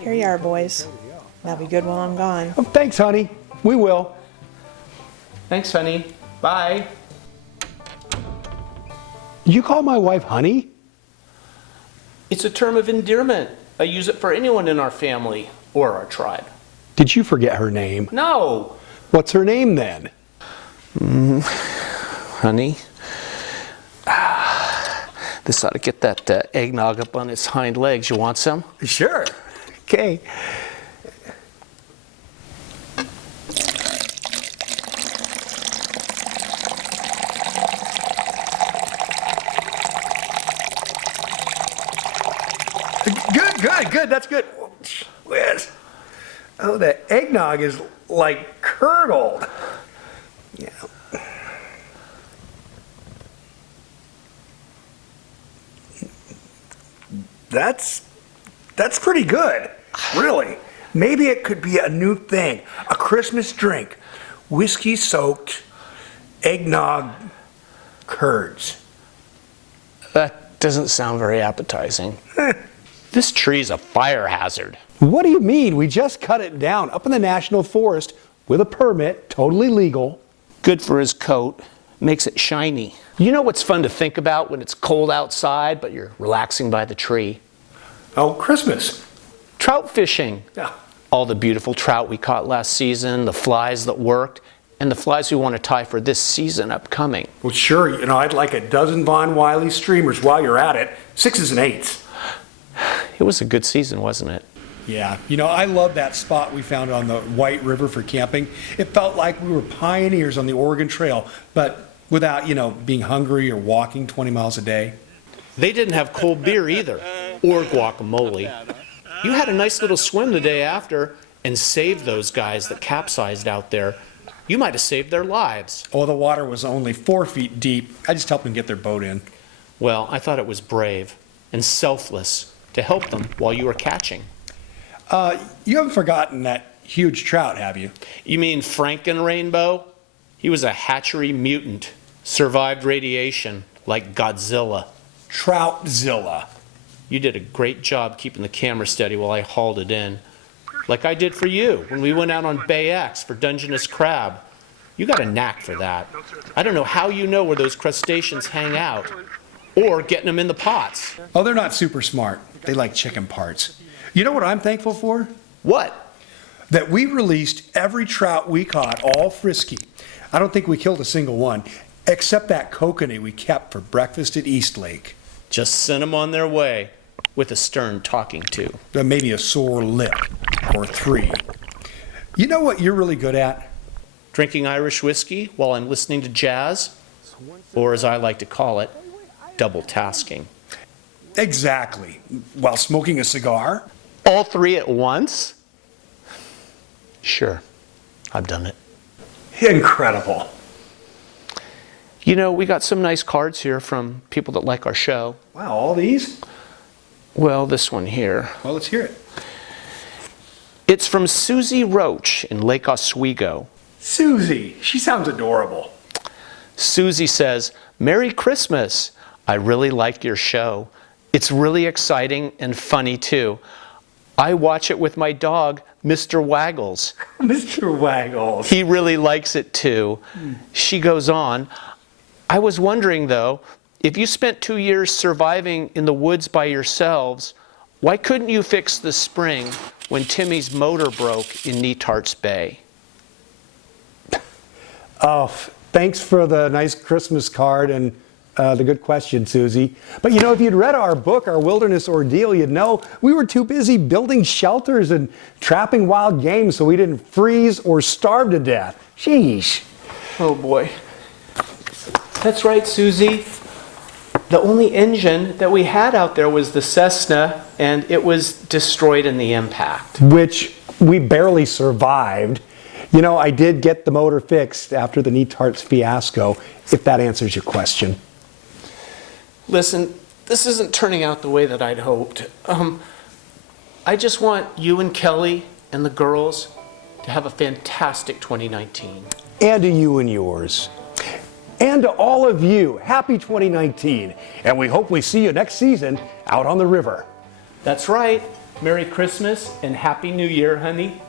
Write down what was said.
Here you are, boys. That'll be good while I'm gone. Oh, thanks, honey. We will. Thanks, honey. Bye. Did you call my wife honey? It's a term of endearment. I use it for anyone in our family or our tribe. Did you forget her name? No. What's her name then? Honey. This ought to get that eggnog up on its hind legs. You want some? Sure. Okay. Good. That's good. Whiz. Oh, the eggnog is like curdled. Yeah. That's pretty good, really. Maybe it could be a new thing, a Christmas drink, whiskey-soaked eggnog curds. That doesn't sound very appetizing. This tree's a fire hazard. What do you mean? We just cut it down up in the National Forest with a permit, totally legal. Good for his coat. Makes it shiny. You know what's fun to think about when it's cold outside, but you're relaxing by the tree? Oh, Christmas. Trout fishing. Yeah. All the beautiful trout we caught last season, the flies that worked, and the flies we want to tie for this season upcoming. Well, sure. I'd like a dozen Von Wiley streamers while you're at it. 6s and 8s. It was a good season, wasn't it? Yeah. I love that spot we found on the White River for camping. It felt like we were pioneers on the Oregon Trail, but without, being hungry or walking 20 miles a day. They didn't have cold beer either, or guacamole. You had a nice little swim the day after and saved those guys that capsized out there. You might have saved their lives. Oh, the water was only 4 feet deep. I just helped them get their boat in. Well, I thought it was brave and selfless to help them while you were catching. You haven't forgotten that huge trout, have you? You mean Franken Rainbow? He was a hatchery mutant, survived radiation like Godzilla. Troutzilla. You did a great job keeping the camera steady while I hauled it in. Like I did for you when we went out on Bay X for Dungeness crab. You got a knack for that. I don't know how you know where those crustaceans hang out, or getting them in the pots. Oh, they're not super smart. They like chicken parts. You know what I'm thankful for? What? That we released every trout we caught, all frisky. I don't think we killed a single one, except that kokanee we kept for breakfast at East Lake. Just sent them on their way with a stern talking to. Maybe a sore lip, or 3. You know what you're really good at? Drinking Irish whiskey while I'm listening to jazz, or as I like to call it, double tasking. Exactly. While smoking a cigar? All 3 at once? Sure, I've done it. Incredible. We got some nice cards here from people that like our show. Wow, all these? Well, this one here. Well, let's hear it. It's from Susie Roach in Lake Oswego. Susie, she sounds adorable. Susie says, "Merry Christmas. I really like your show. It's really exciting and funny too. I watch it with my dog, Mr. Waggles. Mr. Waggles. He really likes it too." She goes on, "I was wondering though, if you spent 2 years surviving in the woods by yourselves, why couldn't you fix the spring when Timmy's motor broke in Netarts Bay?" Oh, thanks for the nice Christmas card and the good question, Susie. But if you'd read our book, Our Wilderness Ordeal, you'd know we were too busy building shelters and trapping wild game so we didn't freeze or starve to death. Sheesh. Oh boy. That's right, Susie. The only engine that we had out there was the Cessna, and it was destroyed in the impact. Which we barely survived. I did get the motor fixed after the Netarts fiasco, if that answers your question. Listen, this isn't turning out the way that I'd hoped. I just want you and Kelly and the girls to have a fantastic 2019. And to you and yours. And to all of you, happy 2019. And we hope we see you next season out on the river. That's right. Merry Christmas and Happy New Year, honey.